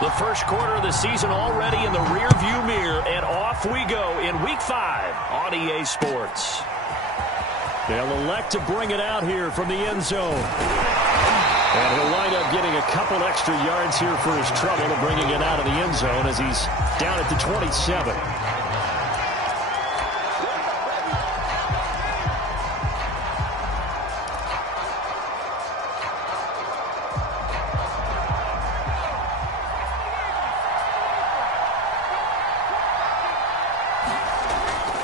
The first quarter of the season already in the rearview mirror, and off we go in Week 5 on EA Sports. They'll elect to bring it out here from the end zone. And he'll wind up getting a couple extra yards here for his trouble of bringing it out of the end zone as he's down at the 27.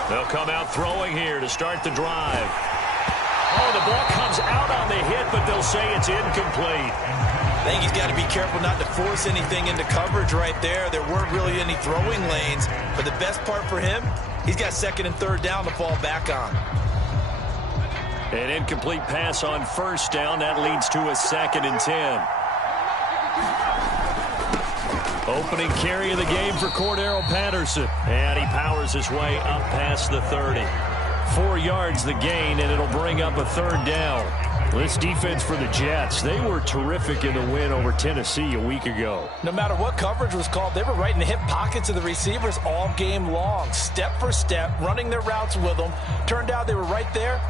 They'll come out throwing here to start the drive. Oh, the ball comes out on the hit, but they'll say it's incomplete. I think he's got to be careful not to force anything into coverage right there. There weren't really any throwing lanes, but the best part for him, he's got second and third down to fall back on. An incomplete pass on first down. That leads to a 2nd and 10. Opening carry of the game for Cordero Patterson. And he powers his way up past the 30. 4 yards the gain, and it'll bring up a 3rd down. This defense for the Jets, they were terrific in the win over Tennessee a week ago. No matter what coverage was called, they were right in the hip pockets of the receivers all game long. Step for step, running their routes with them. Turned out they were right there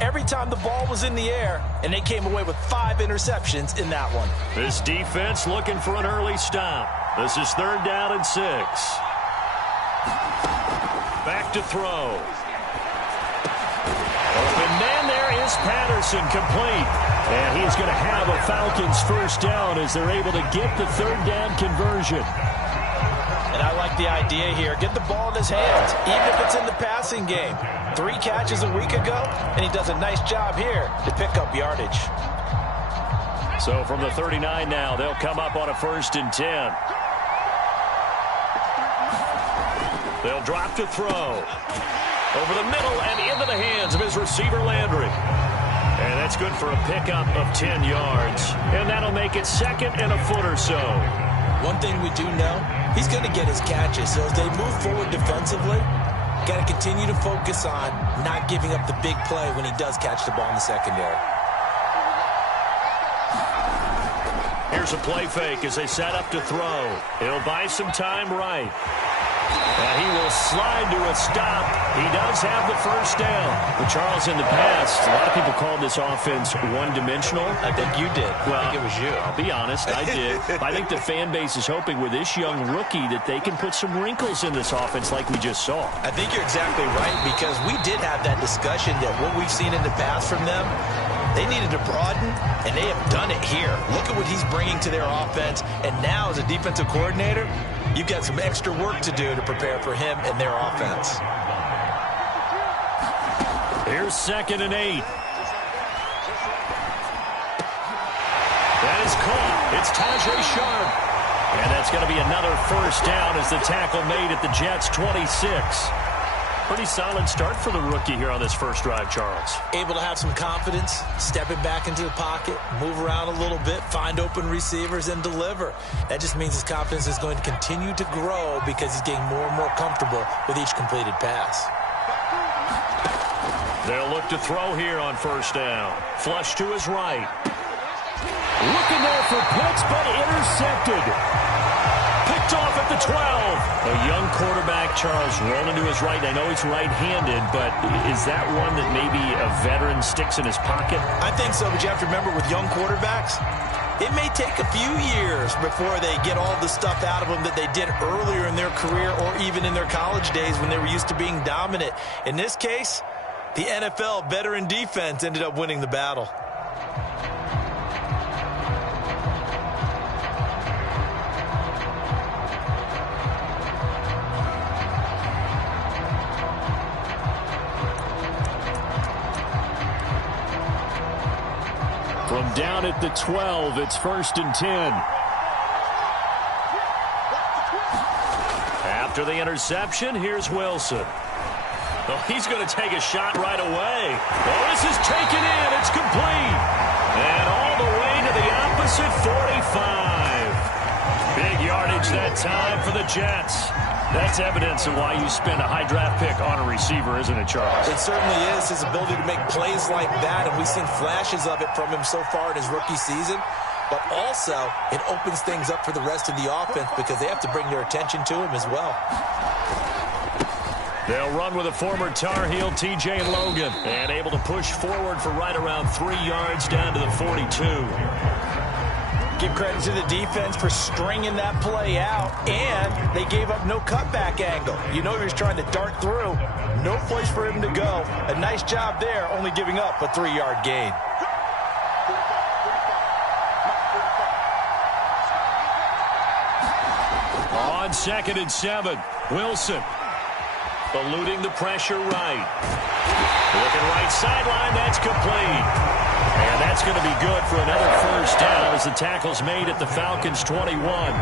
every time the ball was in the air, and they came away with 5 interceptions in that one. This defense looking for an early stop. This is 3rd down and 6. Back to throw. Open man, there is Patterson, complete. And he's going to have a Falcons first down as they're able to get the 3rd down conversion. And I like the idea here. Get the ball in his hands, even if it's in the passing game. 3 catches a week ago, and he does a nice job here to pick up yardage. So from the 39 now, they'll come up on a 1st and 10. They'll drop to throw. Over the middle and into the hands of his receiver, Landry. And that's good for a pickup of 10 yards. And that'll make it 2nd and a foot or so. One thing we do know, he's going to get his catches. So as they move forward defensively, got to continue to focus on not giving up the big play when he does catch the ball in the secondary. Here's a play fake as they set up to throw. He'll buy some time right. And he will slide to a stop. He does have the first down. But Charles, in the past, a lot of people called this offense one-dimensional. I think you did. Well, I think it was you. I'll be honest, I did. I think the fan base is hoping with this young rookie that they can put some wrinkles in this offense like we just saw. I think you're exactly right, because we did have that discussion that what we've seen in the past from them, they needed to broaden, and they have done it here. Look at what he's bringing to their offense. And now, as a defensive coordinator, you've got some extra work to do to prepare for him and their offense. Here's 2nd and 8. That is caught. It's Tajay Sharp. And that's going to be another first down as the tackle made at the Jets' 26. Pretty solid start for the rookie here on this first drive, Charles. Able to have some confidence, stepping back into the pocket, move around a little bit, find open receivers, and deliver. That just means his confidence is going to continue to grow because he's getting more and more comfortable with each completed pass. They'll look to throw here on first down. Flush to his right. Looking there for Pitts, but intercepted. Picked off at the 12. A young quarterback, Charles, rolling to his right. I know he's right-handed, but is that one that maybe a veteran sticks in his pocket? I think so, but you have to remember with young quarterbacks, it may take a few years before they get all the stuff out of them that they did earlier in their career or even in their college days when they were used to being dominant. In this case, the NFL veteran defense ended up winning the battle. From down at the 12, it's 1st and 10. After the interception, here's Wilson. Oh, he's going to take a shot right away. Oh, this is taken in. It's complete. And all the way to the opposite 45. Big yardage that time for the Jets. That's evidence of why you spend a high draft pick on a receiver, isn't it, Charles? It certainly is. His ability to make plays like that, and we've seen flashes of it from him so far in his rookie season. but also it opens things up for the rest of the offense because they have to bring their attention to him as well. They'll run with a former Tar Heel, TJ Logan, and able to push forward for right around 3 yards down to the 42. Give credit to the defense for stringing that play out, and they gave up no cutback angle. You know he was trying to dart through. No place for him to go. A nice job there, only giving up a 3-yard gain. On 2nd and 7, Wilson. Eluding the pressure right. Looking right sideline, that's complete. And that's going to be good for another first down as the tackle's made at the Falcons' 21.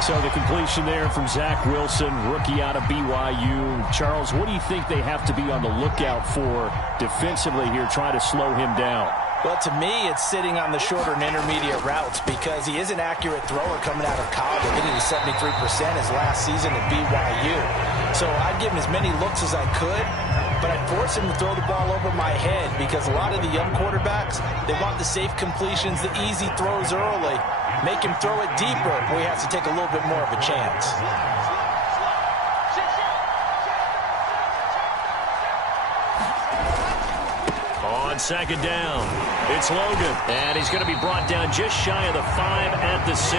So the completion there from Zach Wilson, rookie out of BYU. Charles, what do you think they have to be on the lookout for defensively here, trying to slow him down? Well, to me, it's sitting on the shorter and intermediate routes because he is an accurate thrower coming out of college, hitting 73% his last season at BYU. So I'd give him as many looks as I could, but I'd force him to throw the ball over my head because a lot of the young quarterbacks, they want the safe completions, the easy throws early. Make him throw it deeper where he has to take a little bit more of a chance. On 2nd down, it's Logan, and he's going to be brought down just shy of the 5 at the 6.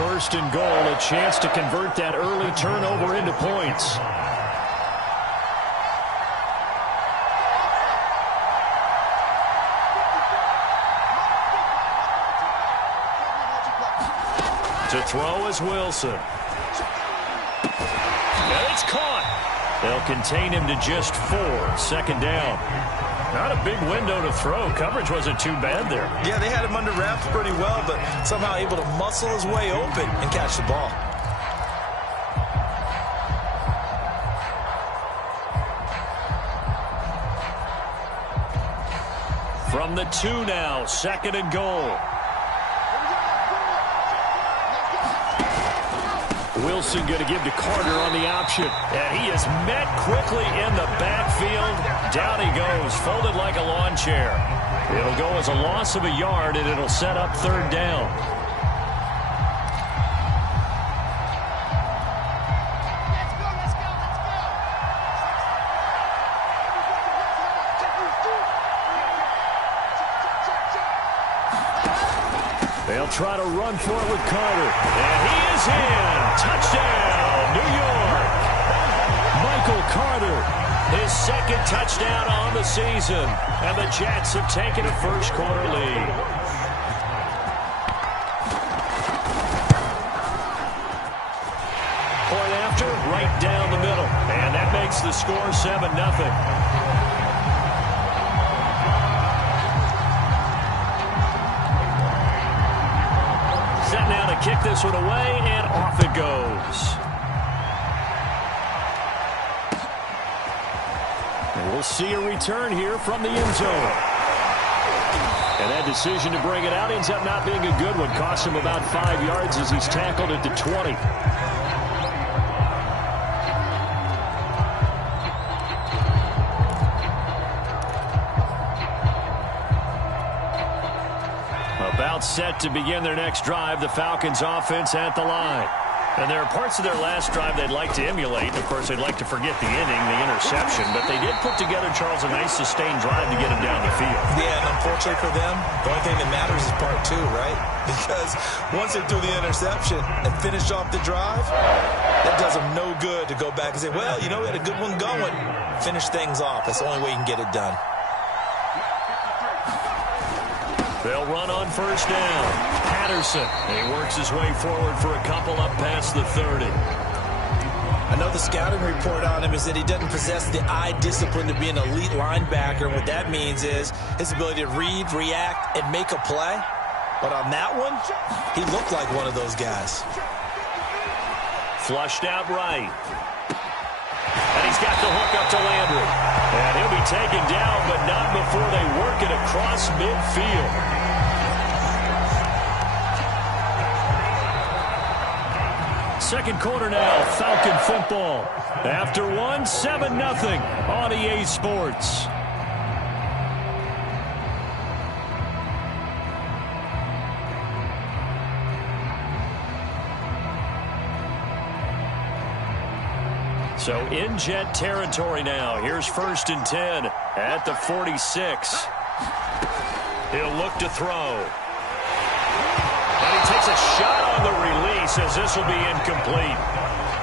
1st and goal, a chance to convert that early turnover into points. To throw is Wilson. And it's caught. They'll contain him to just 4. 2nd down. Not a big window to throw. Coverage wasn't too bad there. Yeah, they had him under wraps pretty well, but somehow able to muscle his way open and catch the ball. From the 2 now, 2nd and goal. Wilson going to give to Carter on the option. And he is met quickly in the backfield. Down he goes, folded like a lawn chair. It'll go as a loss of a yard, and it'll set up 3rd down. They'll try to run for it with Carter. And he is in. Touchdown, New York. Michael Carter, his 2nd touchdown on the season. And the Jets have taken a first-quarter lead. Point after, right down the middle. And that makes the score 7-0. Now to kick this one away, and off it goes. And we'll see a return here from the end zone. And that decision to bring it out ends up not being a good one. Costs him about 5 yards as he's tackled at the 20. About set to begin their next drive, the Falcons offense at the line. And there are parts of their last drive they'd like to emulate. Of course, they'd like to forget the inning, the interception. But they did put together, Charles, a nice sustained drive to get him down the field. Yeah, and unfortunately for them, the only thing that matters is part 2, right? Because once they threw the interception and finished off the drive, that does them no good to go back and say, well, you know, we had a good one going. Finish things off. That's the only way you can get it done. They'll run on 1st down. Patterson. He works his way forward for a couple up past the 30. I know the scouting report on him is that he doesn't possess the eye discipline to be an elite linebacker. And what that means is his ability to read, react, and make a play. But on that one, he looked like one of those guys. Flushed out right. And he's got the hook up to Landry. And he'll be taken down, but not before they work it across midfield. Second quarter now, Falcon football. After one, 7-0 on EA Sports. So in Jet territory now. Here's 1st and 10 at the 46. He'll look to throw. And he takes a shot on the release as this will be incomplete.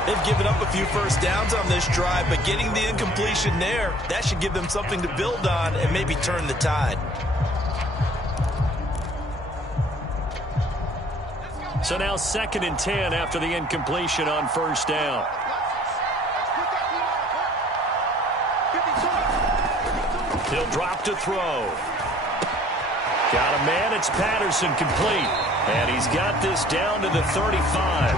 They've given up a few first downs on this drive, but getting the incompletion there, that should give them something to build on and maybe turn the tide. So now 2nd and 10 after the incompletion on 1st down. He'll drop to throw. Got a man, it's Patterson, complete. And he's got this down to the 35.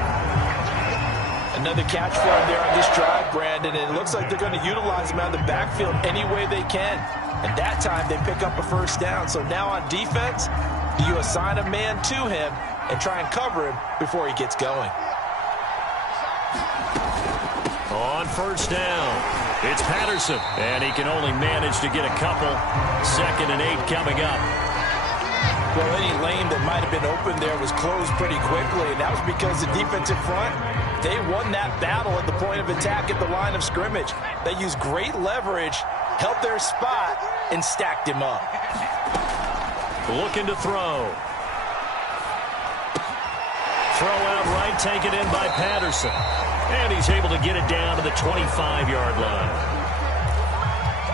Another catch for him there on this drive, Brandon, and it looks like they're going to utilize him out of the backfield any way they can. And that time they pick up a first down. So now on defense, you assign a man to him and try and cover him before he gets going. On 1st down, it's Patterson, and he can only manage to get a couple. 2nd and 8 coming up. Well, any lane that might have been open there was closed pretty quickly, and that was because the defensive front, they won that battle at the point of attack at the line of scrimmage. They used great leverage, held their spot, and stacked him up. Looking to throw. Throw out right, taken in by Patterson. And he's able to get it down to the 25-yard line.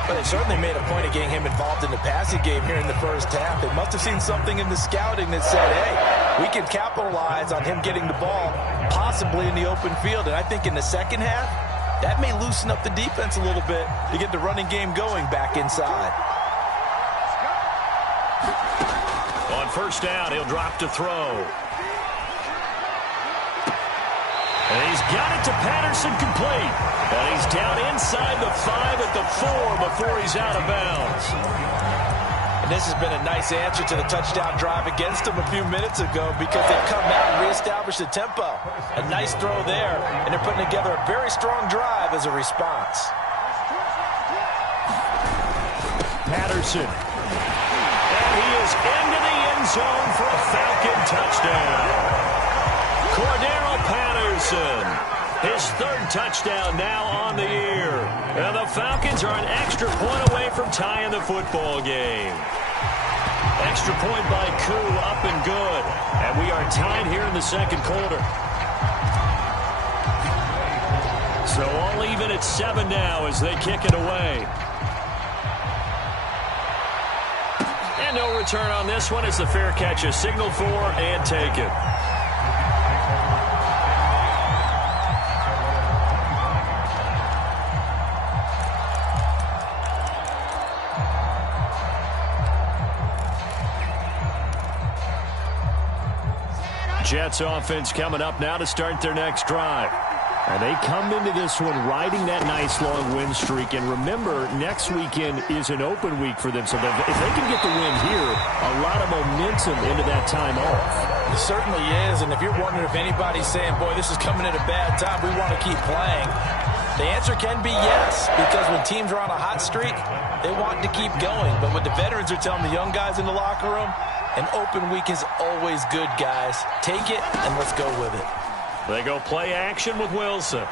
But they certainly made a point of getting him involved in the passing game here in the first half. They must have seen something in the scouting that said, hey, we can capitalize on him getting the ball, possibly in the open field. And I think in the second half, that may loosen up the defense a little bit to get the running game going back inside. On 1st down, he'll drop to throw. And he's got it to Patterson, complete. And he's down inside the 5 at the 4 before he's out of bounds. And this has been a nice answer to the touchdown drive against them a few minutes ago because they've come out and reestablished the tempo. A nice throw there, and they're putting together a very strong drive as a response. Patterson. And he is into the end zone for a Falcon touchdown. Cordero Patterson, his 3rd touchdown now on the year. And the Falcons are an extra point away from tying the football game. Extra point by Koo, up and good. And we are tied here in the 2nd quarter. So all even at 7 now as they kick it away. And no return on this one as the fair catch is signaled for and taken. Jets offense coming up now to start their next drive. And they come into this one riding that nice long win streak. And remember, next weekend is an open week for them. So if they can get the win here, a lot of momentum into that time off. It certainly is. And if you're wondering if anybody's saying, boy, this is coming at a bad time, we want to keep playing, the answer can be yes. Because when teams are on a hot streak, they want to keep going. But what the veterans are telling the young guys in the locker room, an open week is always good, guys. Take it and let's go with it. They go play action with Wilson.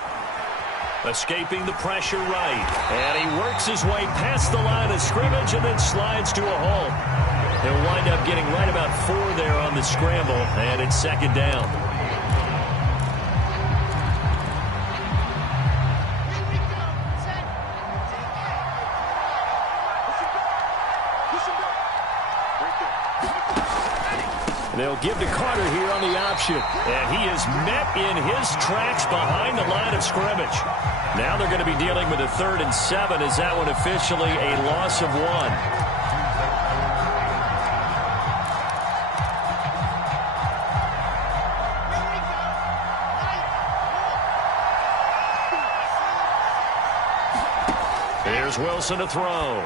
Escaping the pressure right. And he works his way past the line of scrimmage and then slides to a halt. He'll wind up getting right about 4 there on the scramble, and it's 2nd down. They'll give to Carter here on the option. And he is met in his tracks behind the line of scrimmage. Now they're going to be dealing with a 3rd and 7. Is that one officially a loss of 1? Here's Wilson to throw.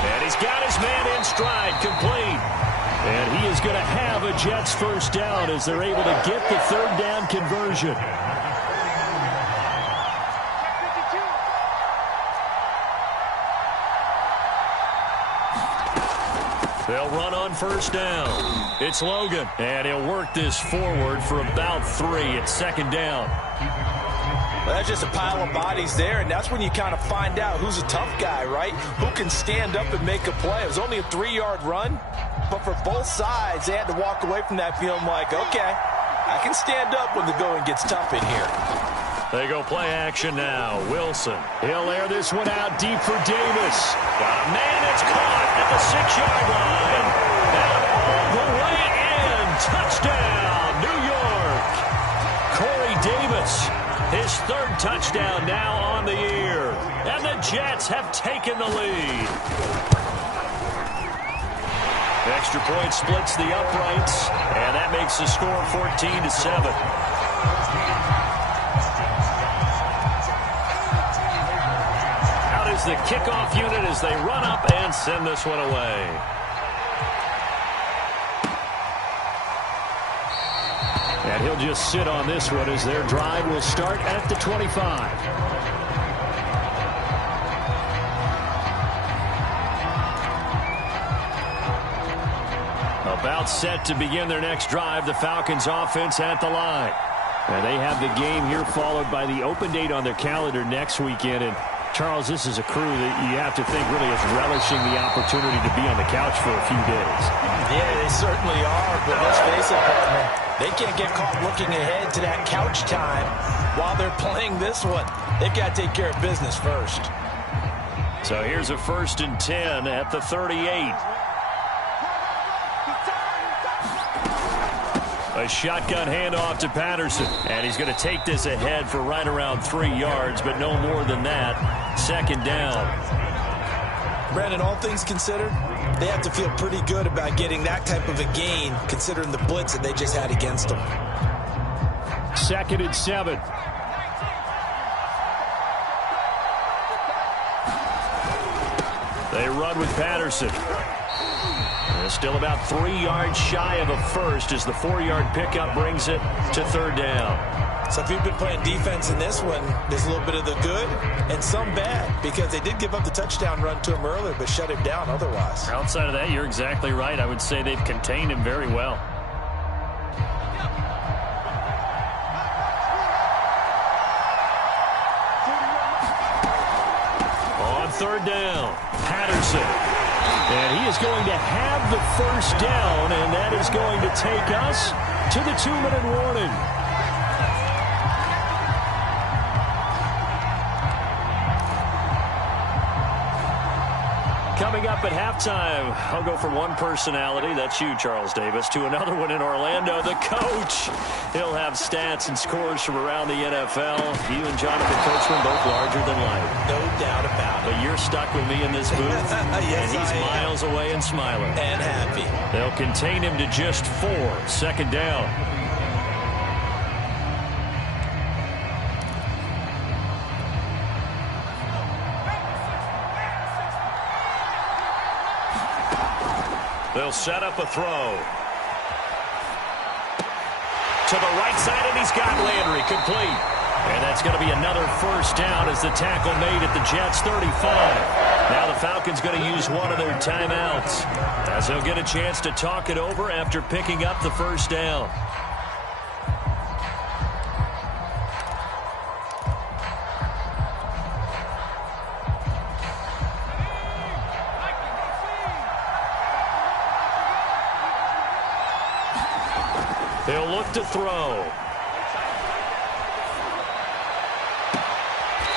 And he's got his man in stride, complete. And he is going to have a Jets first down as they're able to get the 3rd down conversion. They'll run on first down. It's Logan, and he'll work this forward for about 3. It's 2nd down. That's just a pile of bodies there, and that's when you kind of find out who's a tough guy, right? Who can stand up and make a play. It was only a 3-yard run, but for both sides, they had to walk away from that feeling like, okay, I can stand up when the going gets tough in here. They go play action now. Wilson. He'll air this one out deep for Davis. Got a man that's caught at the 6-yard line. And all the way in. Touchdown, New York. Corey Davis, his 3rd touchdown now on the year. And the Jets have taken the lead. Extra point splits the uprights, and that makes the score 14-7. The kickoff unit as they run up and send this one away. And he'll just sit on this one as their drive will start at the 25. About set to begin their next drive, the Falcons offense at the line. And they have the game here followed by the open date on their calendar next weekend. And Charles, this is a crew that you have to think really is relishing the opportunity to be on the couch for a few days. Yeah, they certainly are, but let's face it, partner, they can't get caught looking ahead to that couch time while they're playing this one. They've got to take care of business first. So here's a 1st and 10 at the 38. A shotgun handoff to Patterson. And he's going to take this ahead for right around 3 yards, but no more than that. 2nd down. Brandon, all things considered, they have to feel pretty good about getting that type of a gain, considering the blitz that they just had against them. 2nd and 7. They run with Patterson. Still about 3 yards shy of a first as the 4-yard pickup brings it to 3rd down. So if you've been playing defense in this one, there's a little bit of the good and some bad because they did give up the touchdown run to him earlier but shut him down otherwise. Outside of that, you're exactly right. I would say they've contained him very well. On 3rd down, Patterson. And he is going to have the 1st down, and that is going to take us to the 2-minute warning. Coming up at halftime, I'll go from one personality, that's you, Charles Davis, to another one in Orlando, the coach. He'll have stats and scores from around the NFL. You and Jonathan Coachman both larger than life. No doubt about it. But you're stuck with me in this booth, yes, and he's miles away and smiling. And happy. They'll contain him to just 4. 2nd down. They'll set up a throw. To the right side, and he's got Landry complete. And that's going to be another 1st down as the tackle made at the Jets' 35. Now the Falcons going to use one of their timeouts as they'll get a chance to talk it over after picking up the 1st down. They'll look to throw.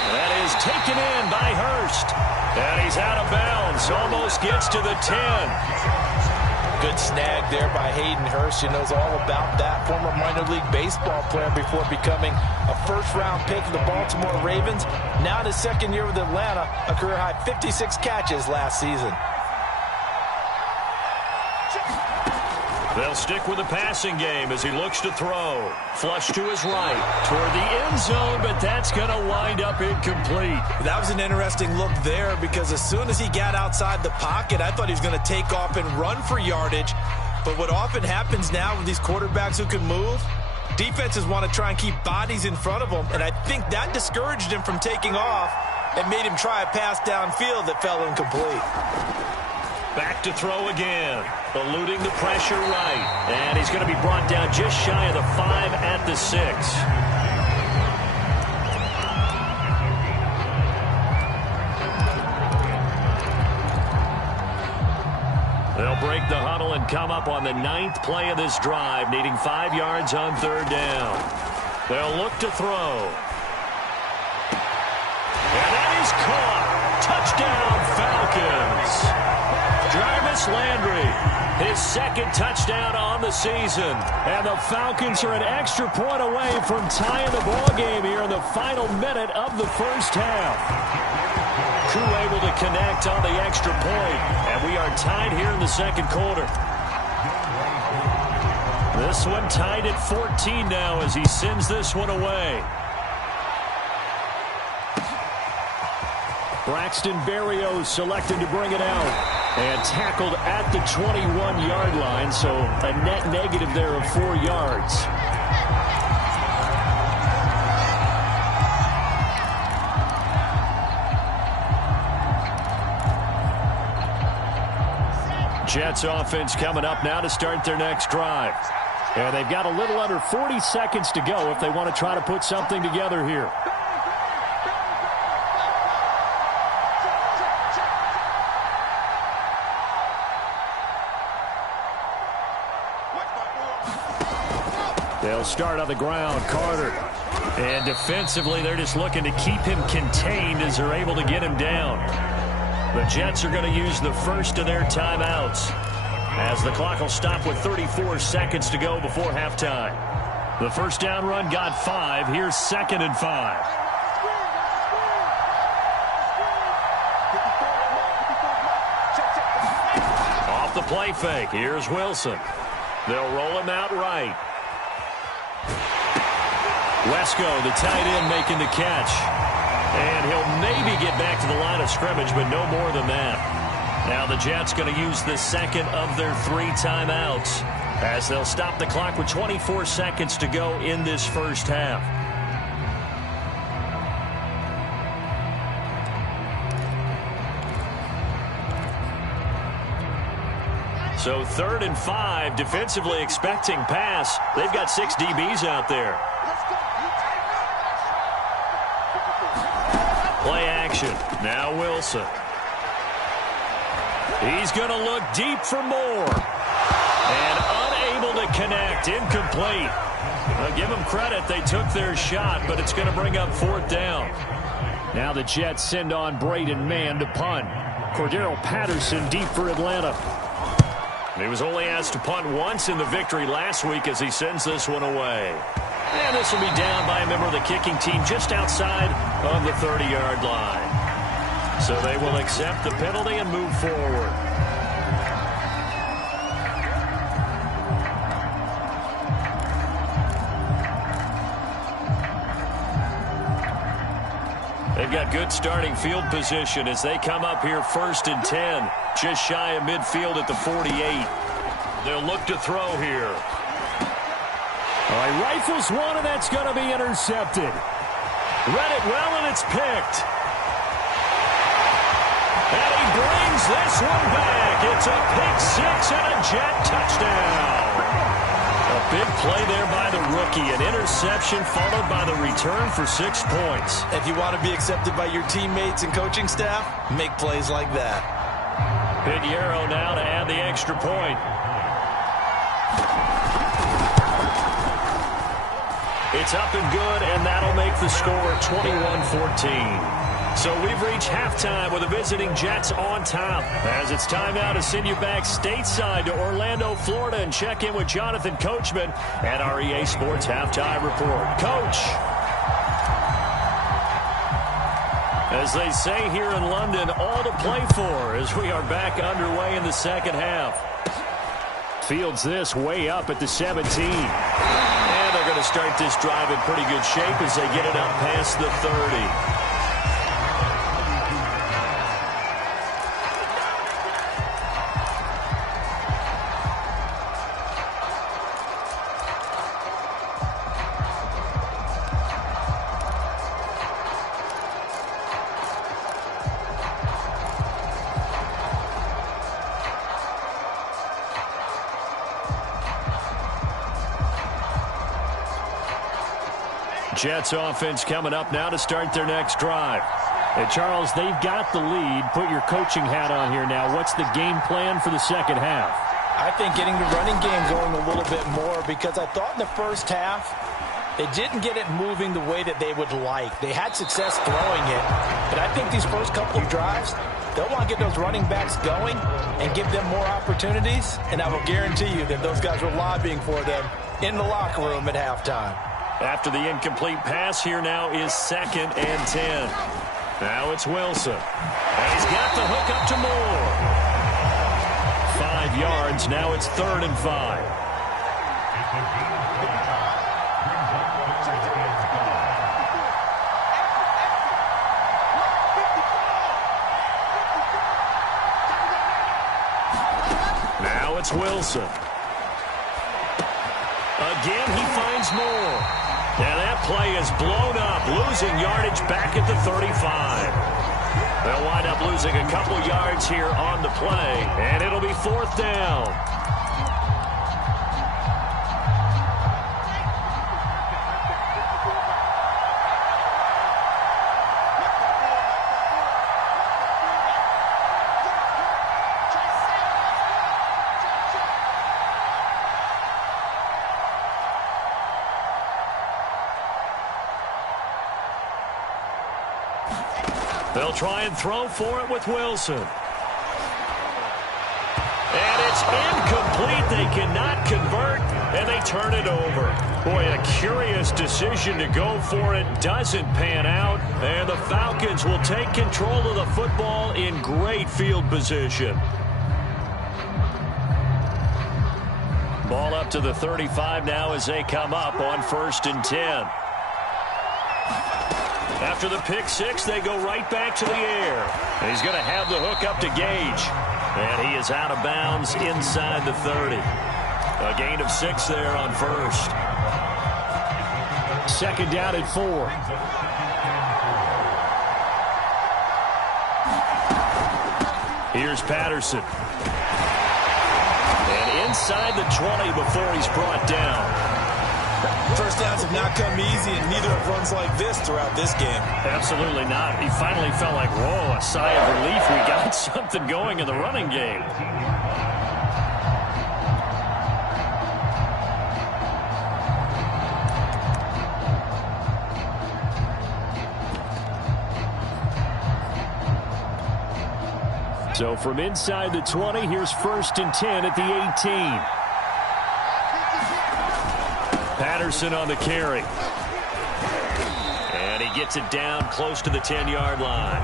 That is taken in by Hurst. And he's out of bounds. Almost gets to the 10. Good snag there by Hayden Hurst. He knows all about that. Former minor league baseball player before becoming a 1st-round pick for the Baltimore Ravens. Now in his 2nd year with Atlanta, a career-high 56 catches last season. They'll stick with the passing game as he looks to throw. Flush to his right toward the end zone, but that's going to wind up incomplete. That was an interesting look there because as soon as he got outside the pocket, I thought he was going to take off and run for yardage. But what often happens now with these quarterbacks who can move, defenses want to try and keep bodies in front of them, and I think that discouraged him from taking off and made him try a pass downfield that fell incomplete. Back to throw again. Eluding the pressure right. And he's going to be brought down just shy of the 5 at the 6. They'll break the huddle and come up on the 9th play of this drive, needing 5 yards on 3rd down. They'll look to throw. And that is caught. Touchdown, Falcons. Jarvis Landry, his 2nd touchdown on the season. And the Falcons are an extra point away from tying the ball game here in the final minute of the first half. Crew able to connect on the extra point, and we are tied here in the 2nd quarter. This one tied at 14 now as he sends this one away. Braxton Berrios selected to bring it out and tackled at the 21-yard line, so a net negative there of 4 yards. Jets offense coming up now to start their next drive. And they've got a little under 40 seconds to go if they want to try to put something together here. They'll start on the ground. Carter. And defensively, they're just looking to keep him contained as they're able to get him down. The Jets are going to use the first of their timeouts as the clock will stop with 34 seconds to go before halftime. The first down run got 5. Here's 2nd and 5. Off the play fake. Here's Wilson. They'll roll him out right. Wesco, the tight end, making the catch. And he'll maybe get back to the line of scrimmage, but no more than that. Now the Jets going to use the 2nd of their 3 timeouts as they'll stop the clock with 24 seconds to go in this first half. So 3rd and 5, defensively expecting pass. They've got 6 DBs out there. Play action. Now Wilson. He's going to look deep for more. And unable to connect. Incomplete. I'll give them credit. They took their shot, but it's going to bring up 4th down. Now the Jets send on Braden Mann to punt. Cordero Patterson deep for Atlanta. He was only asked to punt once in the victory last week as he sends this one away. And this will be down by a member of the kicking team just outside of the 30-yard line. So they will accept the penalty and move forward. They've got good starting field position as they come up here 1st and 10, just shy of midfield at the 48. They'll look to throw here. All right, rifles one, and that's going to be intercepted. Read it well, and it's picked. And he brings this one back. It's a pick 6 and a Jet touchdown. A big play there by the rookie. An interception followed by the return for 6 points. If you want to be accepted by your teammates and coaching staff, make plays like that. Pinheiro now to add the extra point. It's up and good, and that'll make the score 21-14. So we've reached halftime with the visiting Jets on top. As it's time now to send you back stateside to Orlando, Florida, and check in with Jonathan Coachman at our EA Sports Halftime Report. Coach. As they say here in London, all to play for as we are back underway in the second half. Fields this way up at the 17. And they're going to start this drive in pretty good shape as they get it up past the 30. Jets offense coming up now to start their next drive. And Charles, they've got the lead. Put your coaching hat on here now. What's the game plan for the second half? I think getting the running game going a little bit more, because I thought in the first half they didn't get it moving the way that they would like. They had success throwing it, but I think these first couple of drives, they'll want to get those running backs going and give them more opportunities, and I will guarantee you that those guys were lobbying for them in the locker room at halftime. After the incomplete pass, here now is 2nd and 10. Now it's Wilson. And he's got the hook up to Moore. 5 yards. Now it's 3rd and 5. Now it's Wilson. Again, he finds Moore. And that play is blown up, losing yardage back at the 35. They'll wind up losing a couple yards here on the play, and it'll be 4th down. They'll try and throw for it with Wilson. And it's incomplete. They cannot convert, and they turn it over. Boy, a curious decision to go for it. Doesn't pan out, and the Falcons will take control of the football in great field position. Ball up to the 35 now as they come up on 1st and 10. After the pick six, they go right back to the air. And he's going to have the hook up to Gage. And he is out of bounds inside the 30. A gain of 6 there on 1st. 2nd down at 4. Here's Patterson. And inside the 20 before he's brought down. First downs have not come easy, and neither have runs like this throughout this game. Absolutely not. He finally felt like, whoa, a sigh of relief. We got something going in the running game. So from inside the 20, here's 1st and 10 at the 18. Patterson on the carry. And he gets it down close to the 10-yard line.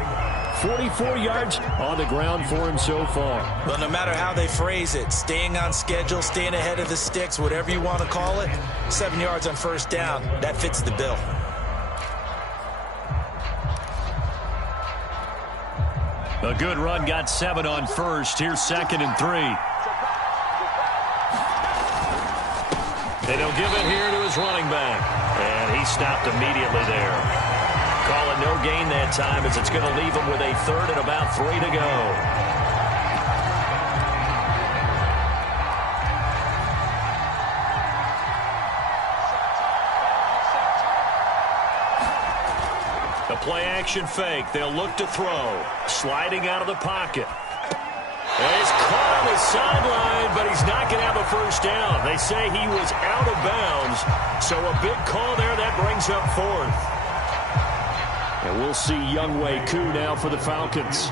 44 yards on the ground for him so far. Well, no matter how they phrase it, staying on schedule, staying ahead of the sticks, whatever you want to call it, 7 yards on 1st down, that fits the bill. A good run, got 7 on 1st. Here's 2nd and 3. And he'll give it here to his running back. And he stopped immediately there. Call it no gain that time, as it's going to leave him with a 3rd and about 3 to go. A play-action fake. They'll look to throw. Sliding out of the pocket. And he's caught on the sideline, but he's not going to have a 1st down. They say he was out of bounds, so a big call there. That brings up 4th. And we'll see Younghoe Koo now for the Falcons.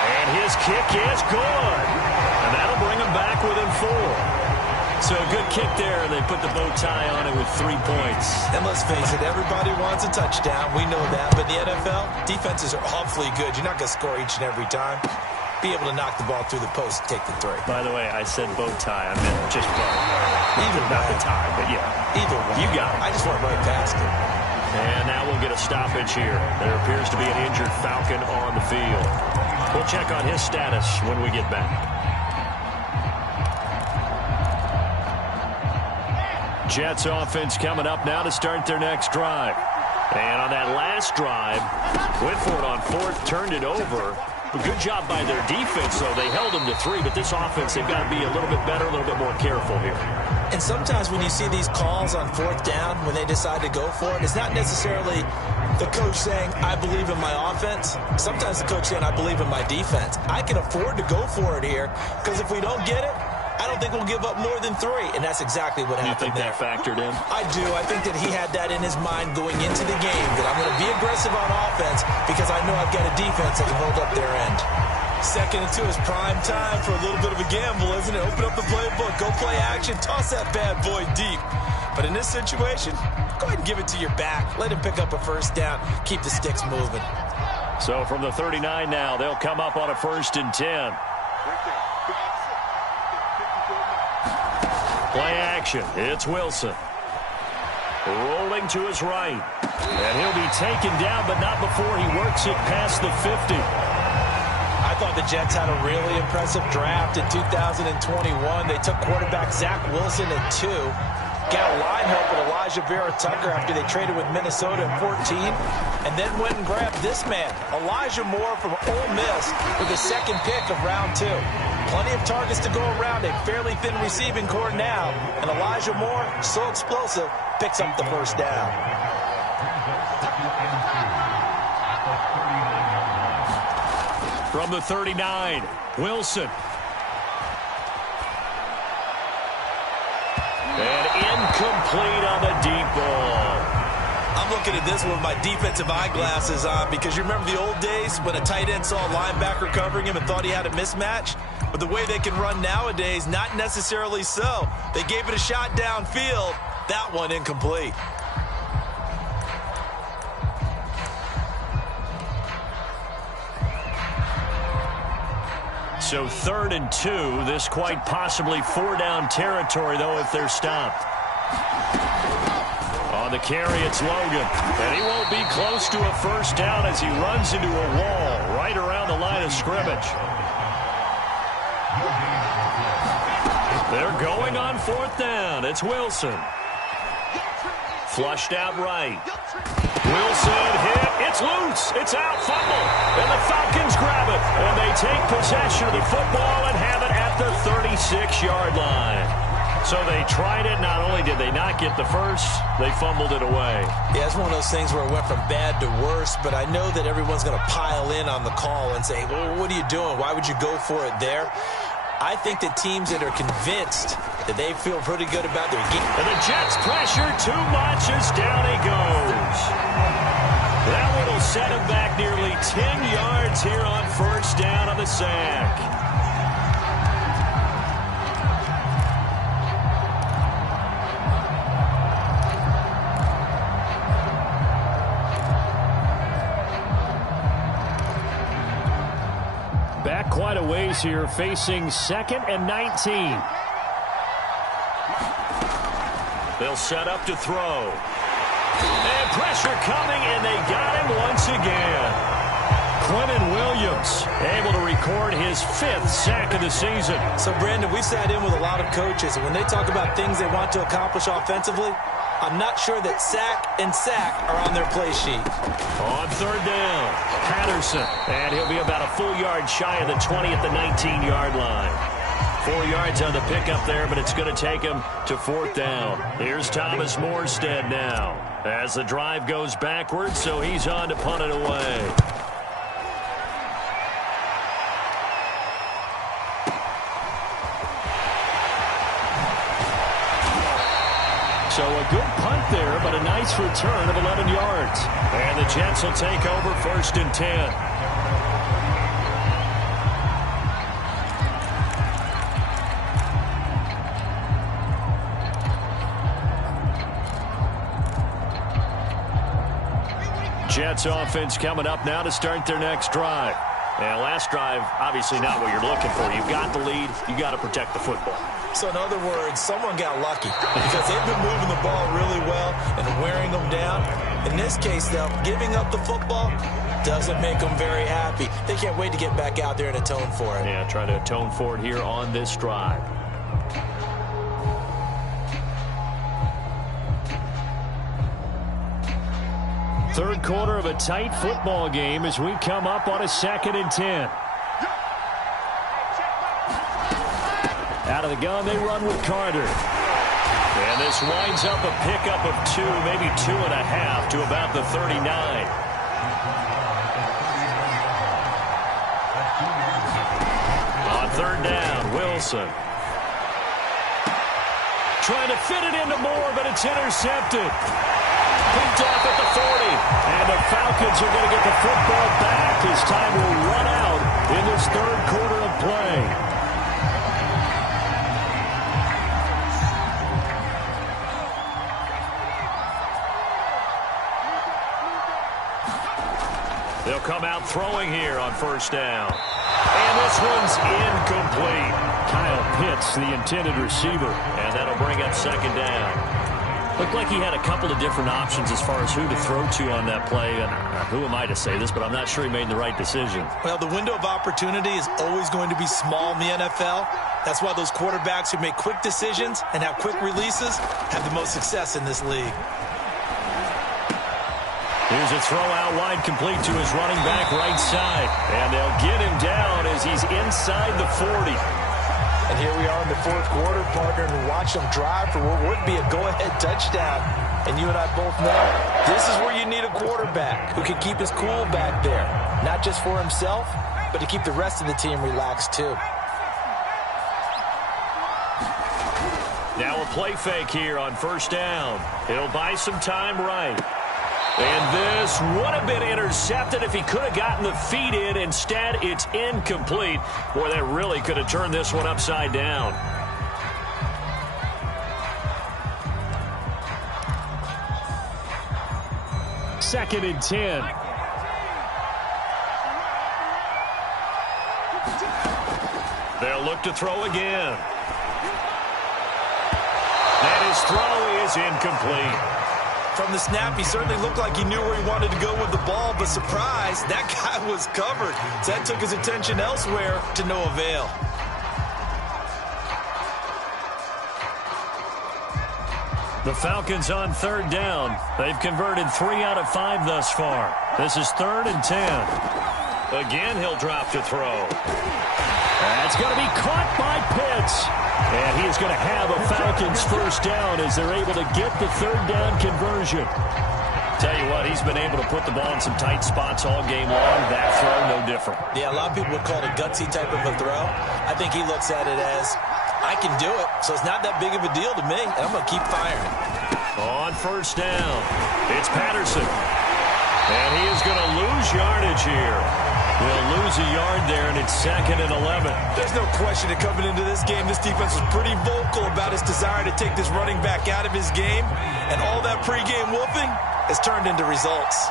And his kick is good. And that'll bring him back within 4. So a good kick there. They put the bow tie on it with 3 points. And let's face it, everybody wants a touchdown. We know that. But the NFL, defenses are awfully good. You're not going to score each and every time. Be able to knock the ball through the post and take the 3. By the way, I said bow tie. I meant just bow. Either Not way. the tie, but yeah. Either way. You got it. I just went right past it. And now we'll get a stoppage here. There appears to be an injured Falcon on the field. We'll check on his status when we get back. Jets offense coming up now to start their next drive. And on that last drive, went for it on 4th, turned it over. A good job by their defense, though. They held them to 3, but this offense, they've got to be a little bit better, a little bit more careful here. And sometimes when you see these calls on fourth down, when they decide to go for it, it's not necessarily the coach saying, I believe in my offense. Sometimes the coach saying, I believe in my defense. I can afford to go for it here because if we don't get it, I don't think we'll give up more than 3. And that's exactly what happened there. You think that factored in? I do. I think that he had that in his mind going into the game, that I'm going to be aggressive on offense because I know I've got a defense that can hold up their end. 2nd and 2 is prime time for a little bit of a gamble, isn't it? Open up the playbook, go play action, toss that bad boy deep. But in this situation, go ahead and give it to your back. Let him pick up a first down. Keep the sticks moving. So from the 39 now, they'll come up on a 1st and 10. Play action. It's Wilson. Rolling to his right. And he'll be taken down, but not before he works it past the 50. I thought the Jets had a really impressive draft in 2021. They took quarterback Zach Wilson at 2. Got a line help with Elijah Vera-Tucker after they traded with Minnesota at 14. And then went and grabbed this man, Elijah Moore from Ole Miss, with the 2nd pick of round 2. Plenty of targets to go around, a fairly thin receiving core now. And Elijah Moore, so explosive, picks up the first down. From the 39, Wilson. And incomplete on the deep ball. I'm looking at this with my defensive eyeglasses on because you remember the old days when a tight end saw a linebacker covering him and thought he had a mismatch? But the way they can run nowadays, not necessarily so. They gave it a shot downfield. That one incomplete. So 3rd and 2. This quite possibly 4-down territory, though, if they're stopped. On the carry, it's Logan. And he won't be close to a first down as he runs into a wall right around the line of scrimmage. They're going on 4th down. It's Wilson. Flushed out right. Wilson hit. It's loose. It's out. Fumble. And the Falcons grab it. And they take possession of the football and have it at the 36-yard line. So they tried it. Not only did they not get the first, they fumbled it away. Yeah, it's one of those things where it went from bad to worse, but I know that everyone's going to pile in on the call and say, well, what are you doing? Why would you go for it there? I think that teams that are convinced that they feel pretty good about their game. And the Jets pressure too much as down he goes. That one will set him back nearly 10 yards here on first down on the sack. Back quite a ways here, facing 2nd and 19. They'll set up to throw. And pressure coming, and they got him once again. Quentin Williams able to record his 5th sack of the season. So, Brandon, we've sat in with a lot of coaches, and when they talk about things they want to accomplish offensively, I'm not sure that sack and sack are on their play sheet. On 3rd down, Patterson. And he'll be about a full yard shy of the 20 at the 19-yard line. 4 yards on the pickup there, but it's going to take him to 4th down. Here's Thomas Morstead now as the drive goes backwards, so he's on to punt it away. So a good punt there, but a nice return of 11 yards. And the Jets will take over 1st and 10. Jets offense coming up now to start their next drive. And last drive, obviously not what you're looking for. You've got the lead. You got to protect the football. So in other words, someone got lucky because they've been moving the ball really well and wearing them down. In this case, though, giving up the football doesn't make them very happy. They can't wait to get back out there and atone for it. Yeah, try to atone for it here on this drive. Third quarter of a tight football game as we come up on a 2nd and 10. Out of the gun, they run with Carter. And this winds up a pickup of 2, maybe 2.5 to about the 39. On third down, Wilson. Trying to fit it into Moore, but it's intercepted. Picked off at the 40. And the Falcons are going to get the football back as time will run out in this third quarter of play. They'll come out throwing here on first down. And this one's incomplete. Kyle Pitts, the intended receiver. And that'll bring up second down. Looked like he had a couple of different options as far as who to throw to on that play. And who am I to say this, but I'm not sure he made the right decision. Well, the window of opportunity is always going to be small in the NFL. That's why those quarterbacks who make quick decisions and have quick releases have the most success in this league. Here's a throw out wide, complete to his running back right side. And they'll get him down as he's inside the 40. And here we are in the fourth quarter, partner, and watch them drive for what would be a go-ahead touchdown. And you and I both know this is where you need a quarterback who can keep his cool back there. Not just for himself, but to keep the rest of the team relaxed too. Now a play fake here on first down. He'll buy some time right. And this would have been intercepted if he could have gotten the feet in. Instead, it's incomplete. Boy, that really could have turned this one upside down. Second and 10. They'll look to throw again. And his throw is incomplete. From the snap, he certainly looked like he knew where he wanted to go with the ball, but surprise, that guy was covered. So that took his attention elsewhere to no avail. The Falcons on third down. They've converted 3 out of 5 thus far. This is 3rd and 10. Again, he'll drop to throw. That's going to be caught by Pitts. And he is going to have a Falcons first down as they're able to get the third down conversion. Tell you what, he's been able to put the ball in some tight spots all game long. That throw, no different. Yeah, a lot of people would call it a gutsy type of a throw. I think he looks at it as, I can do it, so it's not that big of a deal to me, and I'm going to keep firing. On first down, it's Patterson. And he is going to lose yardage here. He'll lose a yard there, and it's 2nd and 11. There's no question that coming into this game, this defense was pretty vocal about his desire to take this running back out of his game, and all that pregame whooping has turned into results.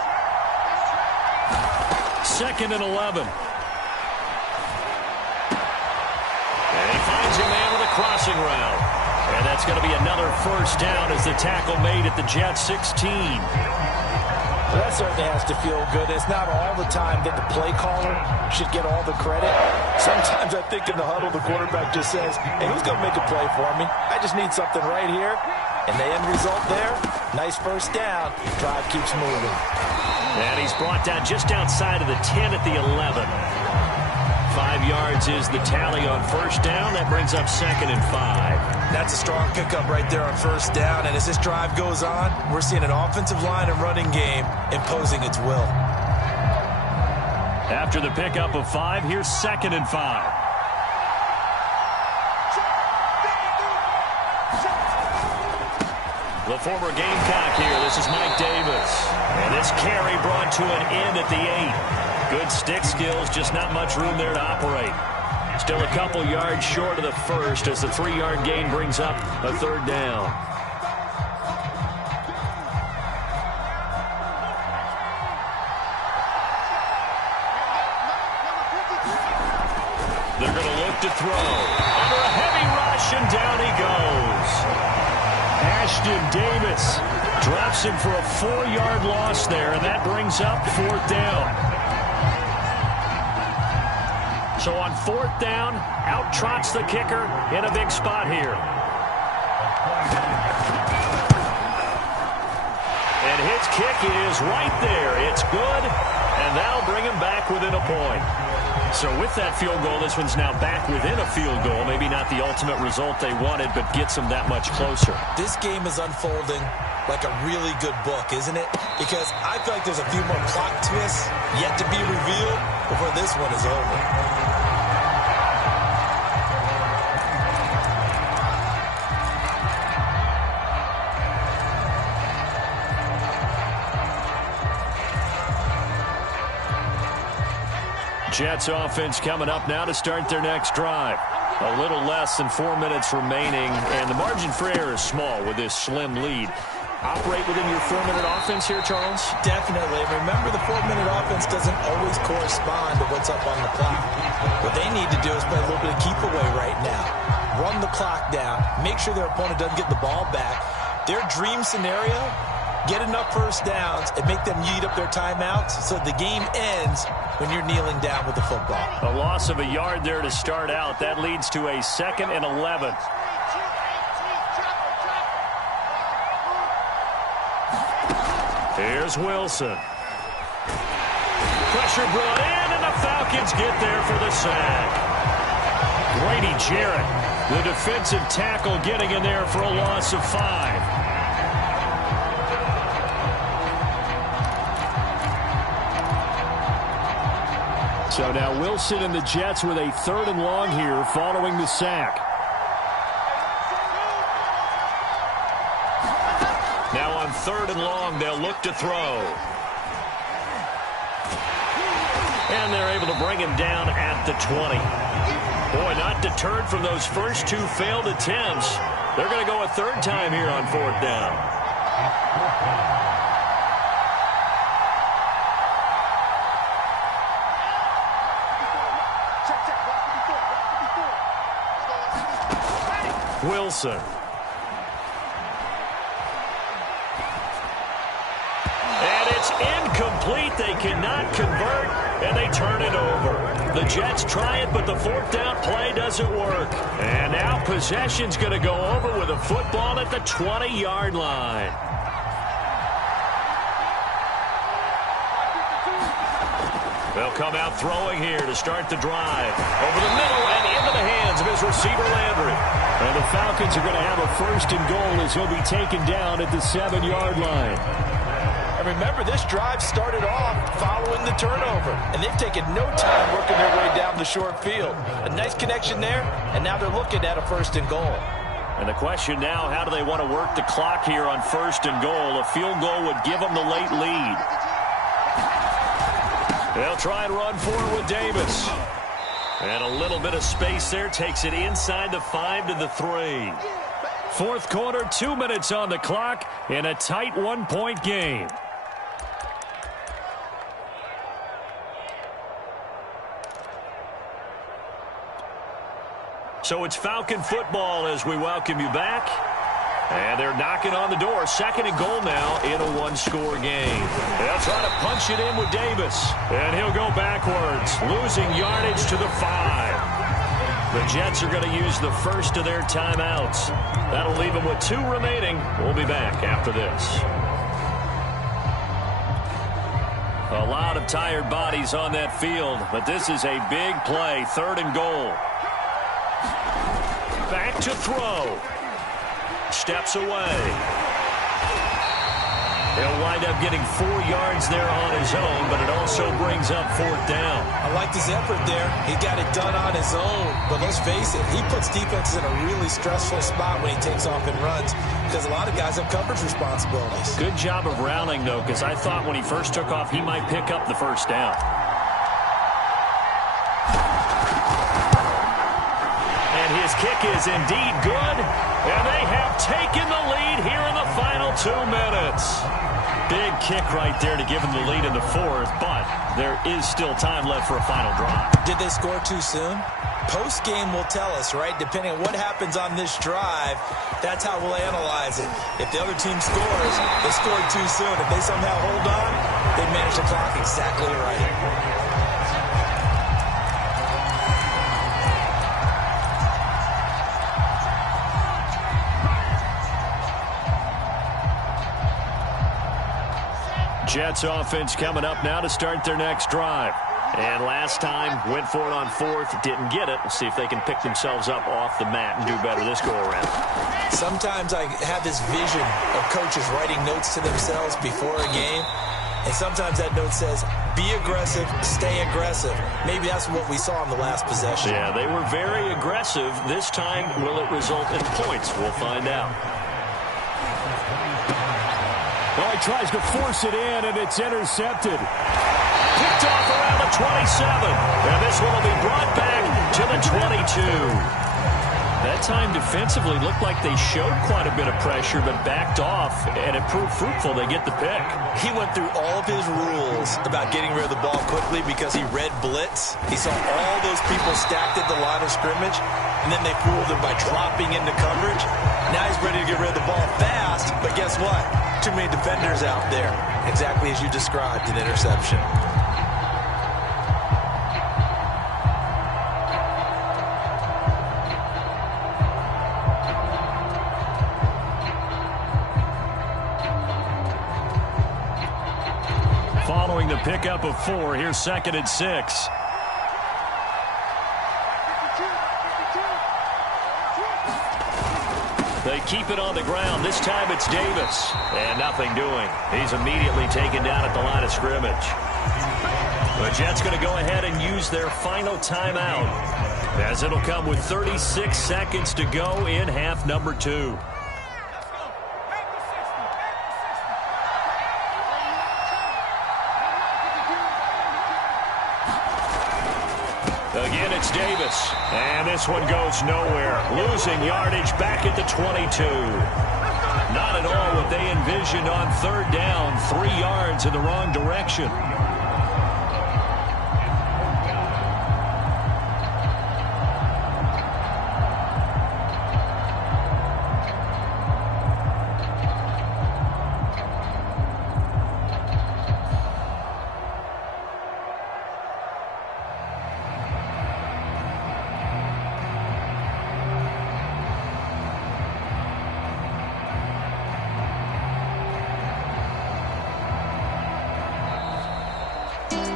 2nd and 11. And he finds a man with a crossing route. And that's going to be another first down as the tackle made at the Jets 16. Well, that certainly has to feel good. It's not all the time that the play caller should get all the credit. Sometimes I think in the huddle, the quarterback just says, hey, who's going to make a play for me? I just need something right here. And the end result there, nice first down. Drive keeps moving. And he's brought down just outside of the 10 at the 11. 5 yards is the tally on first down. That brings up 2nd and 5. That's a strong pickup right there on first down. And as this drive goes on, we're seeing an offensive line and running game imposing its will. After the pickup of 5, here's 2nd and 5. The former Gamecock here. This is Mike Davis. And this carry brought to an end at the 8. Good stick skills, just not much room there to operate. Still a couple yards short of the first as the 3-yard gain brings up a third down. They're going to look to throw. Under a heavy rush, and down he goes. Ashton Davis drops him for a 4-yard loss there, and that brings up 4th down. So on 4th down, out trots the kicker in a big spot here. And his kick is right there. It's good, And that'll bring him back within a point. So with that field goal, this one's now back within a field goal. Maybe not the ultimate result they wanted, but gets them that much closer. This game is unfolding like a really good book, isn't it? Because I feel like there's a few more plot twists yet to be revealed before this one is over. Jets offense coming up now to start their next drive. A little less than 4 minutes remaining, and the margin for error is small with this slim lead. Operate within your 4-minute offense here, Charles? Definitely. Remember, the 4-minute offense doesn't always correspond to what's up on the clock. What they need to do is play a little bit of keep away right now. Run the clock down. Make sure their opponent doesn't get the ball back. Their dream scenario, get enough first downs and make them eat up their timeouts so the game ends when you're kneeling down with the football. A loss of a yard there to start out. That leads to a 2nd and 11. Here's Wilson. Pressure brought in, and the Falcons get there for the sack. Grady Jarrett, the defensive tackle, getting in there for a loss of 5. So now Wilson and the Jets with a 3rd and long here following the sack. Now on 3rd and long, they'll look to throw. And they're able to bring him down at the 20. Boy, not deterred from those first 2 failed attempts. They're going to go a 3rd time here on 4th down. Wilson. And it's incomplete. They cannot convert, and they turn it over. The Jets try it, but the 4th down play doesn't work. And now possession's going to go over with a football at the 20-yard line. They'll come out throwing here to start the drive. Over the middle and into the hands of his receiver, Landry. And the Falcons are going to have a 1st and goal as he'll be taken down at the 7-yard line. And remember, this drive started off following the turnover. And they've taken no time working their way down the short field. A nice connection there, and now they're looking at a 1st and goal. And the question now, how do they want to work the clock here on 1st and goal? A field goal would give them the late lead. They'll try and run forward with Davis. And a little bit of space there takes it inside the 5 to the 3. 4th quarter, 2 minutes on the clock in a tight 1-point game. So it's Falcon football as we welcome you back. And they're knocking on the door. 2nd and goal now in a 1-score game. They'll try to punch it in with Davis. And he'll go backwards, losing yardage to the 5. The Jets are going to use the first of their timeouts. That'll leave them with 2 remaining. We'll be back after this. A lot of tired bodies on that field, but this is a big play. 3rd and goal. Back to throw. Steps away. He'll wind up getting 4 yards there on his own, but it also brings up 4th down. I liked his effort there. He got it done on his own. But let's face it, he puts defenses in a really stressful spot when he takes off and runs because a lot of guys have coverage responsibilities. Good job of rallying, though, because I thought when he first took off, he might pick up the 1st down. And his kick is indeed good. And they have taken the lead here in the final 2 minutes. Big kick right there to give them the lead in the 4th, but there is still time left for a final drive. Did they score too soon? Post-game will tell us, right? Depending on what happens on this drive, that's how we'll analyze it. If the other team scores, they scored too soon. If they somehow hold on, they manage the clock exactly right. Jets Jets offense coming up now to start their next drive. And last time, went for it on fourth, didn't get it. We'll see if they can pick themselves up off the mat and do better this go-around. Sometimes I have this vision of coaches writing notes to themselves before a game, and sometimes that note says, be aggressive, stay aggressive. Maybe that's what we saw in the last possession. Yeah, they were very aggressive. This time, will it result in points? We'll find out. Well, he tries to force it in, and it's intercepted. Picked off around the 27. And this one will be brought back to the 22. That time defensively looked like they showed quite a bit of pressure, but backed off, and it proved fruitful. They get the pick. He went through all of his rules about getting rid of the ball quickly because he read blitz. He saw all those people stacked at the line of scrimmage, and then they fooled him by dropping into coverage. Now he's ready to get rid of the ball fast, but guess what? Too many defenders out there. Exactly as you described, an interception. Following the pickup of 4, here's 2nd and 6. They keep it on the ground. This time it's Davis. And nothing doing. He's immediately taken down at the line of scrimmage. The Jets going to go ahead and use their final timeout, as it'll come with 36 seconds to go in half number 2. Again, it's Davis. And this one goes nowhere. Losing yardage back at the 22. Not at all what they envisioned on 3rd down. 3 yards in the wrong direction.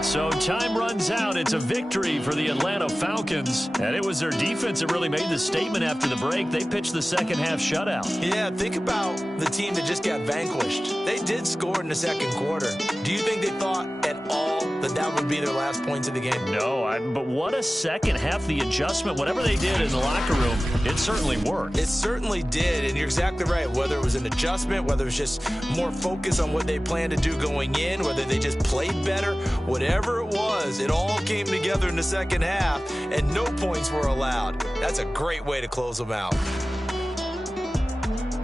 So time runs out. It's a victory for the Atlanta Falcons. And it was their defense that really made the statement after the break. They pitched the second half shutout. Yeah, think about the team that just got vanquished. They did score in the second quarter. Do you think they thought at all that that would be their last points of the game? No, but what a second half. The adjustment, whatever they did in the locker room, it certainly worked. It certainly did, and you're exactly right. Whether it was an adjustment, whether it was just more focus on what they planned to do going in, whether they just played better, whatever it was, it all came together in the second half, and no points were allowed. That's a great way to close them out.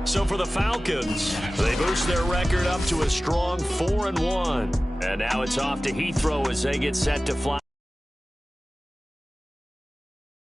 So for the Falcons, they boost their record up to a strong 4-1. And now it's off to Heathrow as they get set to fly.